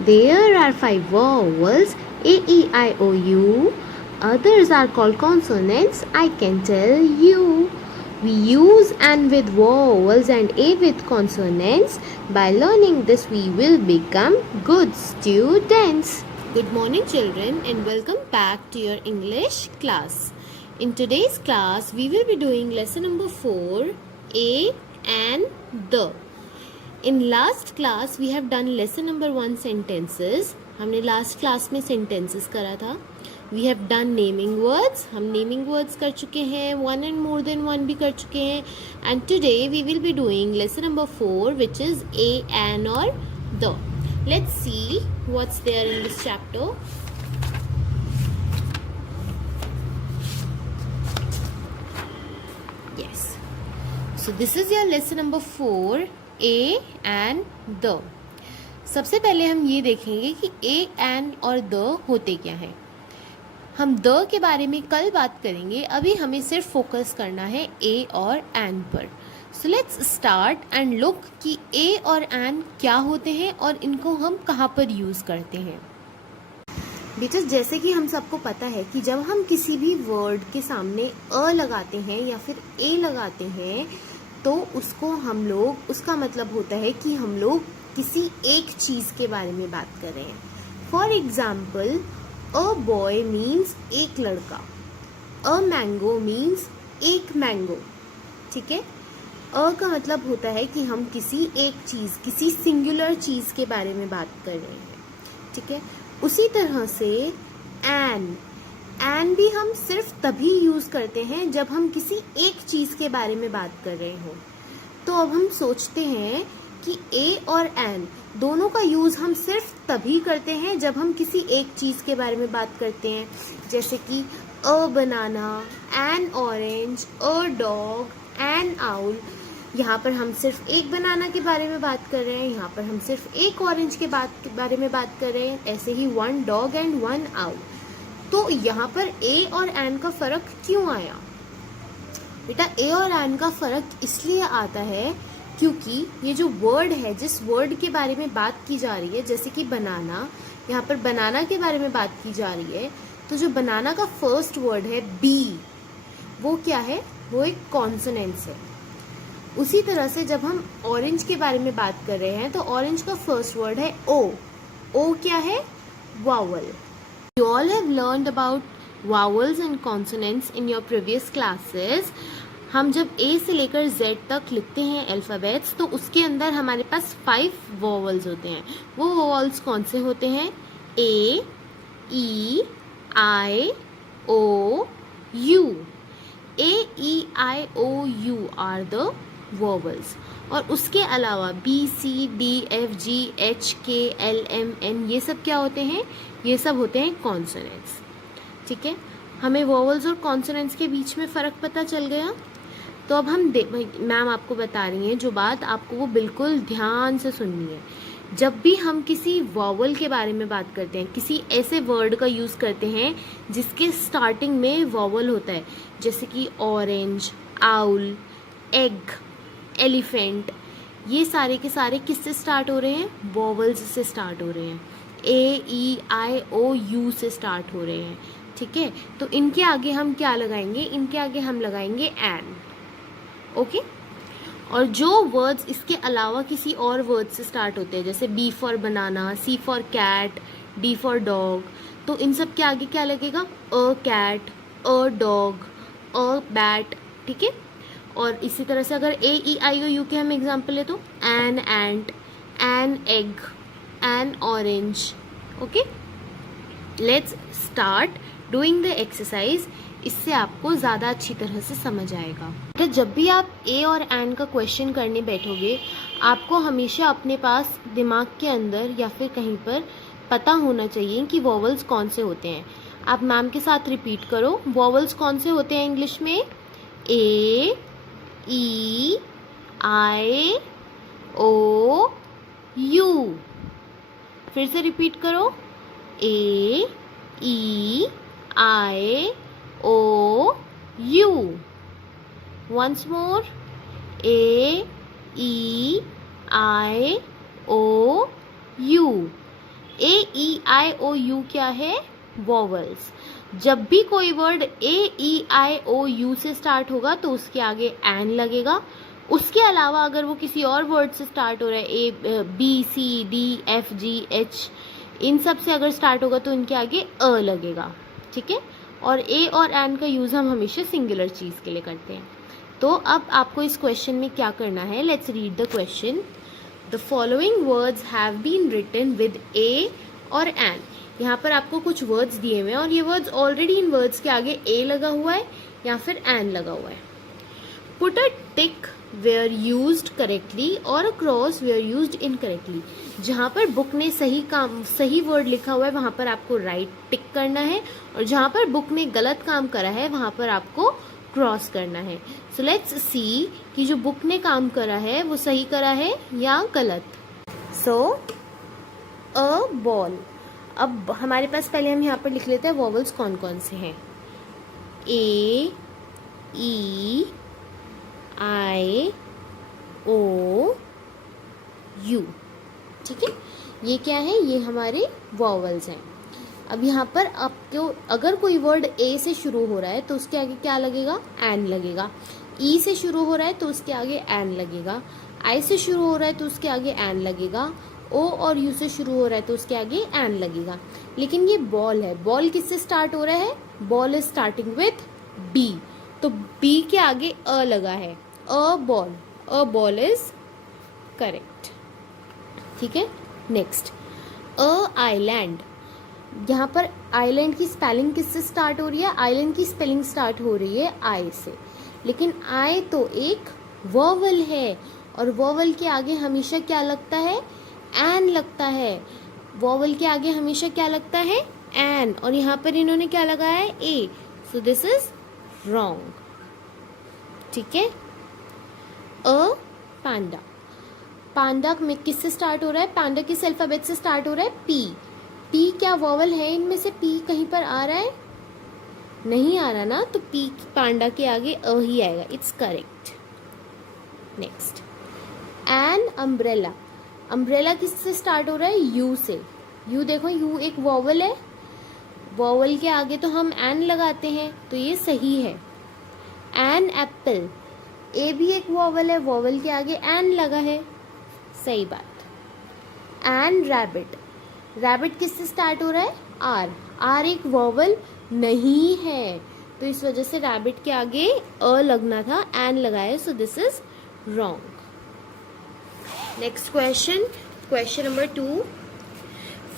There are 5 vowels, A, E, I, O, U. Others are called consonants, I can tell you. We use N with vowels and A with consonants. By learning this, we will become good students. Good morning, children, and welcome back to your English class. In today's class, we will be doing lesson number 4, A and the. In last class we have done lesson number 1 sentences. हमने last class में sentences करा था. We have done naming words. हम naming words कर चुके हैं. One and more than one भी कर चुके हैं. And today we will be doing lesson number 4, which is a, an or the. Let's see what's there in this chapter. Yes. So this is your lesson number 4. A and the. सबसे पहले हम ये देखेंगे कि A and और the होते क्या हैं. हम द के बारे में कल बात करेंगे. अभी हमें सिर्फ फोकस करना है ए और एंड पर. So let's start and look कि ए और एंड क्या होते हैं और इनको हम कहाँ पर यूज़ करते हैं. बेटा, जैसे कि हम सबको पता है कि जब हम किसी भी वर्ड के सामने अ लगाते हैं या फिर ए लगाते हैं तो उसको हम लोग, उसका मतलब होता है कि हम लोग किसी एक चीज़ के बारे में बात कर रहे हैं. For example, a boy means एक लड़का. अ मैंगो मीन्स एक मैंगो. ठीक है. अ का मतलब होता है कि हम किसी एक चीज़, किसी सिंगुलर चीज़ के बारे में बात कर रहे हैं. ठीक है. उसी तरह से एन भी हम सिर्फ तभी यूज़ करते हैं जब हम किसी एक चीज़ के बारे में बात कर रहे हो. तो अब हम सोचते हैं कि ए और एन दोनों का यूज़ हम सिर्फ तभी करते हैं जब हम किसी एक चीज़ के बारे में बात करते हैं. जैसे कि a banana, an orange, a dog, an owl. यहाँ पर हम सिर्फ एक बनाना के बारे में बात कर रहे हैं, यहाँ पर हम सिर्फ एक ऑरेंज के बारे में बात कर रहे हैं. ऐसे ही one dog and one owl. तो यहाँ पर ए और एन का फ़र्क क्यों आया? बेटा, ए और एन का फ़र्क इसलिए आता है क्योंकि ये जो वर्ड है, जिस वर्ड के बारे में बात की जा रही है, जैसे कि बनाना, यहाँ पर बनाना के बारे में बात की जा रही है, तो जो बनाना का फर्स्ट वर्ड है बी, वो क्या है? वो एक कॉन्सोनेंस है. उसी तरह से जब हम ऑरेंज के बारे में बात कर रहे हैं तो ऑरेंज का फर्स्ट वर्ड है ओ. ओ क्या है? Vowel. You all have learned about vowels and consonants in your previous classes. हम जब A से लेकर Z तक लिखते हैं अल्फ़ाबेट्स, तो उसके अंदर हमारे पास 5 वॉवल्स होते हैं. वो वॉवल्स कौन से होते हैं? A, E, I, O, U. A, E, I, O, U are the vowels. और उसके अलावा B, C, D, F, G, H, K, L, M, N ये सब क्या होते हैं? ये सब होते हैं कॉन्सोनेंट्स. ठीक है. हमें वॉवल्स और कॉन्सोनेंट्स के बीच में फ़र्क पता चल गया. तो अब हम मैम आपको बता रही हैं जो बात, आपको वो बिल्कुल ध्यान से सुननी है. जब भी हम किसी वॉवल के बारे में बात करते हैं, किसी ऐसे वर्ड का यूज़ करते हैं जिसके स्टार्टिंग में वॉवल होता है, जैसे कि ऑरेंज, आउल, एग, एलिफेंट, ये सारे के सारे किससे स्टार्ट हो रहे हैं? वॉवल्स से स्टार्ट हो रहे हैं. ए, ई, आई, ओ, यू से स्टार्ट हो रहे हैं. ठीक है. तो इनके आगे हम क्या लगाएंगे? इनके आगे हम लगाएंगे एन. ओके. और जो वर्ड्स इसके अलावा किसी और वर्ड से स्टार्ट होते हैं, जैसे B for banana, C for cat, D for dog, तो इन सब के आगे क्या लगेगा? A cat, a dog, a bat. ठीक है. और इसी तरह से अगर ए, ई, आई, ओ, यू के हम एग्जाम्पल ले तो an ant, an egg, N orange. Okay. Let's start doing the exercise. इससे आपको ज़्यादा अच्छी तरह से समझ आएगा. तो जब भी आप ए और एन का क्वेश्चन करने बैठोगे, आपको हमेशा अपने पास दिमाग के अंदर या फिर कहीं पर पता होना चाहिए कि वॉवल्स कौन से होते हैं. आप मैम के साथ रिपीट करो. वॉवल्स कौन से होते हैं इंग्लिश में? A, E, I, O, U. फिर से रिपीट करो. A, E, I, O, U. Once more. A, E, I, O, U. A-E-I-O-U क्या है? वॉवल्स। जब भी कोई वर्ड A-E-I-O-U से स्टार्ट होगा तो उसके आगे एन लगेगा। उसके अलावा अगर वो किसी और वर्ड से स्टार्ट हो रहा है, A-B-C-D-F-G-H, इन सब से अगर स्टार्ट होगा तो इनके आगे अ लगेगा। ठीक है, और ए और एन का यूज हम हमेशा सिंगुलर चीज के लिए करते हैं। तो अब आपको इस क्वेश्चन में क्या करना है, let's read the question. The following words have been written with a or an. यहाँ पर आपको कुछ वर्ड्स दिए हुए हैं और ये वर्ड्स ऑलरेडी इन वर्ड्स के आगे ए लगा हुआ है या फिर एन लगा हुआ है। Put a tick where used correctly और a cross where used incorrectly. जहाँ पर बुक ने सही वर्ड लिखा हुआ है वहाँ पर आपको राइट टिक करना है, और जहाँ पर बुक ने गलत काम करा है वहाँ पर आपको क्रॉस करना है। सो लेट्स सी कि जो बुक ने काम करा है वो सही करा है या गलत। सो अ बॉल। अब हमारे पास पहले हम यहाँ पर लिख लेते हैं वॉवल्स कौन कौन से हैं। ए, ई, आई, ओ, यू। ठीक है, ये क्या है, ये हमारे वॉवल्स हैं। अब यहाँ पर आपको अगर कोई वर्ड ए से शुरू हो रहा है तो उसके आगे क्या लगेगा, एन लगेगा। ई से शुरू हो रहा है तो उसके आगे एन लगेगा। आई से शुरू हो रहा है तो उसके आगे एन लगेगा। ओ और यू से शुरू हो रहा है तो उसके आगे एन लगेगा। लेकिन ये बॉल है, बॉल किससे स्टार्ट हो रहा है, ball is starting with B, तो बी के आगे अ लगा है, अ बॉल इज करेक्ट। ठीक है, नेक्स्ट अ आइलैंड। यहाँ पर आइलैंड की स्पेलिंग किससे स्टार्ट हो रही है, आइलैंड की स्पेलिंग स्टार्ट हो रही है आई से, लेकिन आई तो एक वॉवल है और वॉवल के आगे हमेशा क्या लगता है, एन लगता है। वॉवल के आगे हमेशा क्या लगता है, एन, और यहाँ पर इन्होंने क्या लगाया है, ए, सो दिस इज रॉन्ग। ठीक है, अ पांडा। पांडा में किससे स्टार्ट हो रहा है, पांडा किस अल्फाबेट से स्टार्ट हो रहा है, पी। पी क्या वॉवल है इनमें से, पी कहीं पर आ रहा है, नहीं आ रहा ना, तो पी पांडा के आगे अ ही आएगा, it's correct. Next an umbrella. Umbrella किससे स्टार्ट हो रहा है, यू से। यू देखो, यू एक वॉवल है, वॉवल के आगे तो हम एन लगाते हैं, तो ये सही है। एन एप्पल, ए भी एक वॉवल है, वॉवल के आगे एन लगा है, सही बात। An rabbit. रैबिट किससे स्टार्ट हो रहा है, आर। आर एक वॉवल नहीं है, तो इस वजह से रैबिट के आगे अ लगना था, एन लगाया, so this is wrong. Next question, question number 2।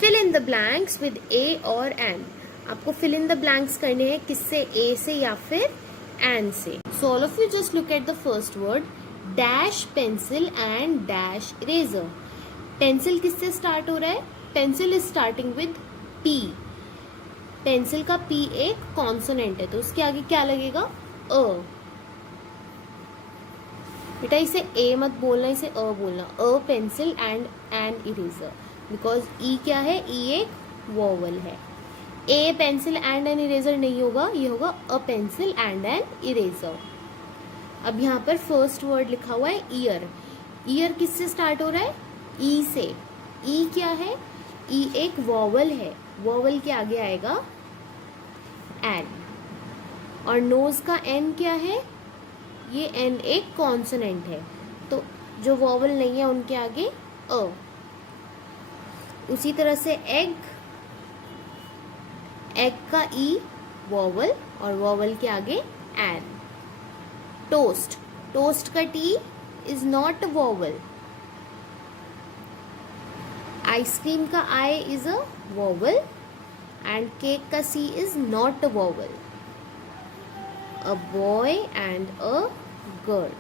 Fill in the blanks with a or an. आपको फिल इन द ब्लैंक्स करने हैं किससे, ए से या फिर एन से। So all of you just look at the first word, dash pencil and dash eraser. Pencil किससे start हो रहा है, pencil is starting with P. Pencil का पी एक कॉन्सोनेंट है, तो उसके आगे क्या लगेगा, अ। बेटा इसे ए मत बोलना, इसे अ बोलना, a pencil and an eraser, because E क्या है, ई एक वॉवल है। A pencil and an eraser नहीं होगा, ये होगा a pencil and an eraser. अब यहाँ पर फर्स्ट वर्ड लिखा हुआ है ईयर। ईयर किससे स्टार्ट हो रहा है, ई से। ई क्या है, ई एक वॉवल है, वॉवल के आगे आएगा एन। और नोज का एन क्या है, ये एन एक कॉन्सोनेंट है, तो जो वॉवल नहीं है उनके आगे अ। उसी तरह से एग, एग का ई वॉवल और वॉवल के आगे एन। टोस्ट, टोस्ट का T is not a vowel. Ice cream का I is a vowel and cake का C is not a vowel. A boy and a girl,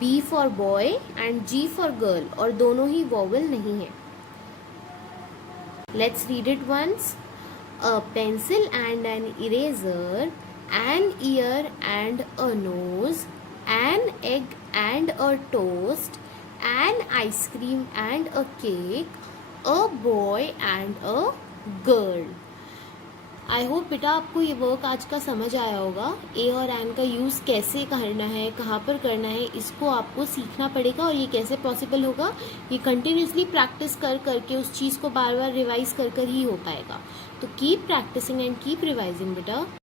B for boy and G for girl, और दोनों ही vowel नहीं है। Let's read it once. A pencil and an eraser, an ear and a nose, an egg and a toast, an ice cream and a cake, a boy and a girl. I hope बेटा आपको ये work आज का समझ आया होगा। ए or N का use कैसे करना है, कहाँ पर करना है, इसको आपको सीखना पड़ेगा। और ये कैसे पॉसिबल होगा, ये कंटिन्यूसली प्रैक्टिस कर करके उस चीज़ को बार बार रिवाइज कर कर ही हो पाएगा। तो keep practising and keep revising बेटा।